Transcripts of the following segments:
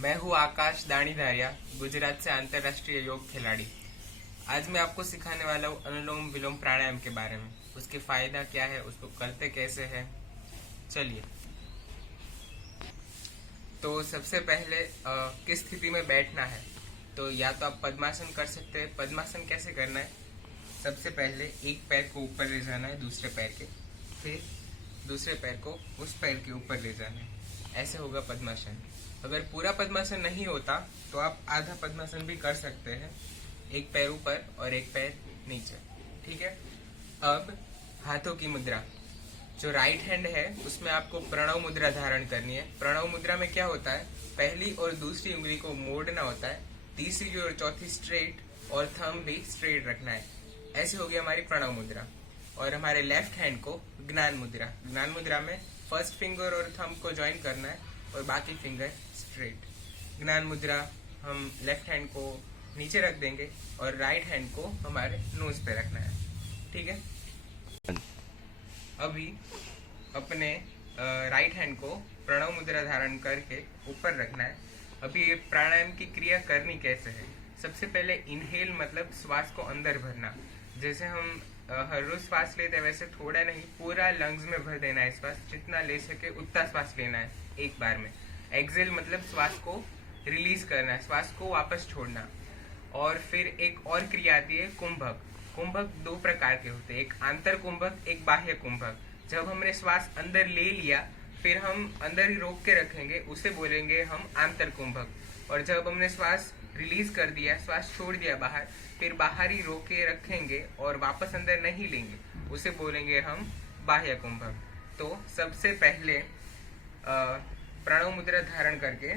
मैं हूँ आकाश दाणीधारिया, गुजरात से अंतर्राष्ट्रीय योग खिलाड़ी। आज मैं आपको सिखाने वाला हूँ अनुलोम विलोम प्राणायाम के बारे में। उसके फायदा क्या है, उसको करते कैसे हैं, चलिए। तो सबसे पहले किस स्थिति में बैठना है, तो या तो आप पद्मासन कर सकते हैं। पद्मासन कैसे करना है, सबसे पहले एक पैर को ऊपर ले जाना है दूसरे पैर के, फिर दूसरे पैर को उस पैर के ऊपर ले जाना है, ऐसे होगा पद्मासन। अगर पूरा पद्मासन नहीं होता तो आप आधा पद्मासन भी कर सकते हैं, एक पैर ऊपर और एक पैर नीचे, ठीक है। अब हाथों की मुद्रा, जो राइट हैंड है उसमें आपको प्रणव मुद्रा धारण करनी है। प्रणव मुद्रा में क्या होता है, पहली और दूसरी उंगली को मोड़ना होता है, तीसरी और चौथी स्ट्रेट और थंब भी स्ट्रेट रखना है। ऐसे होगी हमारी प्रणव मुद्रा। और हमारे लेफ्ट हैंड को ज्ञान मुद्रा, ज्ञान मुद्रा में फर्स्ट फिंगर और थंब को ज्वाइन करना है और बाकी फिंगर स्ट्रेट। ज्ञान मुद्रा हम लेफ्ट हैंड को नीचे रख देंगे और राइट हैंड को हमारे नोज पे रखना है, ठीक है। अभी अपने राइट हैंड को प्रणव मुद्रा धारण करके ऊपर रखना है। अभी ये प्राणायाम की क्रिया करनी कैसे है, सबसे पहले इनहेल मतलब श्वास को अंदर भरना। जैसे हम हर रोज श्वास लेते हैं वैसे थोड़ा नहीं, पूरा लंग्स में भर देना है श्वास, जितना ले सके उतना श्वास लेना है एक बार में। एक्सेल मतलब श्वास को रिलीज करना है, श्वास को वापस छोड़ना। और फिर एक और क्रिया आती है कुंभक। कुंभक दो प्रकार के होते हैं, एक आंतर कुंभक, एक बाह्य कुंभक। जब हमने श्वास अंदर ले लिया फिर हम अंदर ही रोक के रखेंगे, उसे बोलेंगे हम आंतर कुंभक। और जब हमने श्वास रिलीज कर दिया, श्वास छोड़ दिया बाहर, फिर बाहर ही रोक के रखेंगे और वापस अंदर नहीं लेंगे, उसे बोलेंगे हम बाह्य कुंभक। तो सबसे पहले प्रणव मुद्रा धारण करके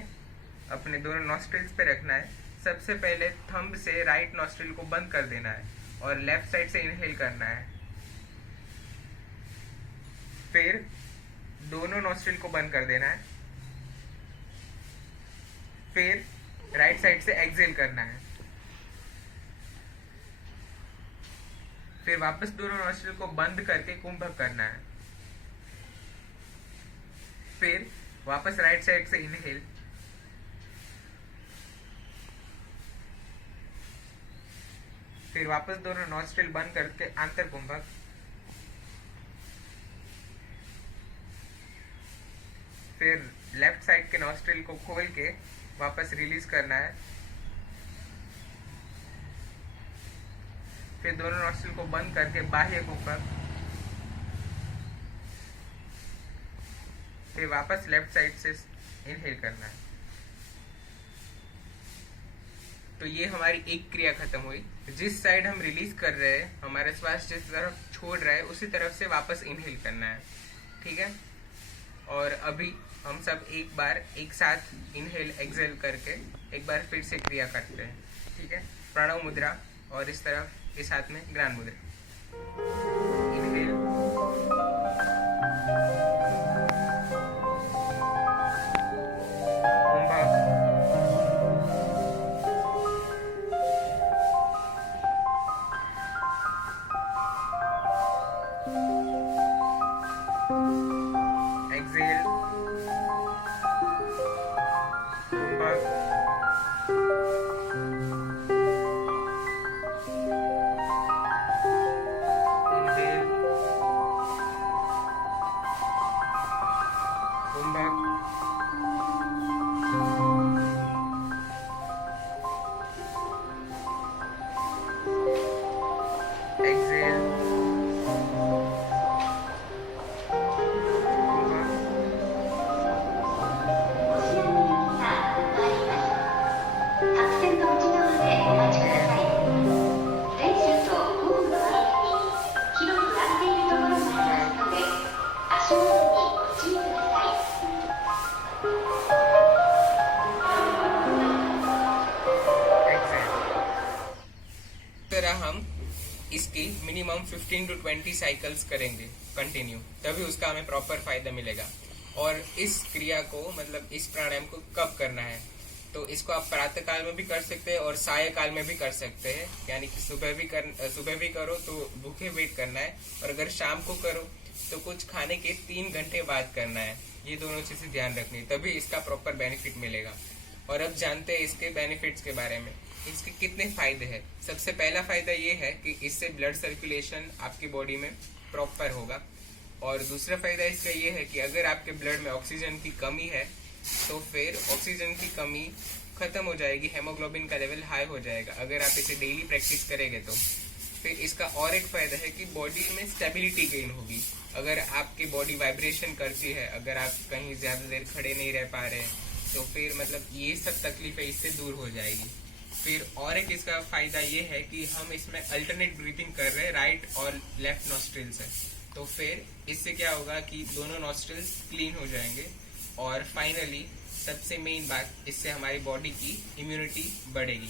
अपने दोनों नॉस्ट्रिल्स पे रखना है। सबसे पहले थंब से राइट नॉस्ट्रिल को बंद कर देना है और लेफ्ट साइड से इनहेल करना है। फिर दोनों नॉस्ट्रिल को बंद कर देना है, फिर राइट साइड से एक्सहेल करना है। फिर वापस दोनों नॉस्ट्रिल को बंद करके कुंभक करना है। फिर वापस राइट साइड से इनहेल, फिर वापस दोनों नॉस्ट्रिल बंद करके आंतर कुंभक, फिर लेफ्ट साइड के नॉस्ट्रिल को खोल के वापस रिलीज करना है। फिर दोनों नॉस्ट्रिल को बंद करके बाह्य कुंभक, फिर वापस लेफ्ट साइड से इनहेल करना है। तो ये हमारी एक क्रिया खत्म हुई। जिस साइड हम रिलीज कर रहे हैं, हमारा श्वास जिस तरफ छोड़ रहा है उसी तरफ से वापस इनहेल करना है, ठीक है। और अभी हम सब एक बार एक साथ इनहेल एक्सहेल करके एक बार फिर से क्रिया करते हैं, ठीक है। प्रणव मुद्रा और इस तरफ के साथ में ज्ञान मुद्रा। इनहेल, कुंभक, एक्सहेल, कुंभक, इनहेल, कुंभक, एक्सहेल, तरह हम इसकी मिनिमम 15 to 20 साइकिल्स करेंगे कंटिन्यू, तभी उसका हमें प्रॉपर फायदा मिलेगा। और इस क्रिया को मतलब इस प्राणायाम को कब करना है, तो इसको आप प्रातः काल में भी कर सकते हैं और साय काल में भी कर सकते हैं। यानी कि सुबह भी करो तो भूखे वेट करना है, और अगर शाम को करो तो कुछ खाने के 3 घंटे बाद करना है। ये दोनों चीजें ध्यान रखनी है, तभी इसका प्रॉपर बेनिफिट मिलेगा। और अब जानते हैं इसके बेनिफिट्स के बारे में। इसके कितने फायदे हैं। सबसे पहला फायदा ये है कि इससे ब्लड सर्कुलेशन आपकी बॉडी में प्रॉपर होगा। और दूसरा फायदा इसका ये है कि अगर आपके ब्लड में ऑक्सीजन की कमी है तो फिर ऑक्सीजन की कमी खत्म हो जाएगी, हेमोग्लोबिन का लेवल हाई हो जाएगा अगर आप इसे डेली प्रैक्टिस करेंगे तो। फिर इसका और एक फायदा है कि बॉडी में स्टेबिलिटी गेन होगी। अगर आपकी बॉडी वाइब्रेशन करती है, अगर आप कहीं ज्यादा देर खड़े नहीं रह पा रहे तो फिर मतलब ये सब तकलीफें इससे दूर हो जाएगी। फिर और एक इसका फायदा ये है कि हम इसमें अल्टरनेट ब्रीथिंग कर रहे हैं राइट और लेफ्ट नॉस्ट्रिल से, तो फिर इससे क्या होगा कि दोनों नॉस्ट्रिल्स क्लीन हो जाएंगे। और फाइनली सबसे मेन बात, इससे हमारी बॉडी की इम्यूनिटी बढ़ेगी।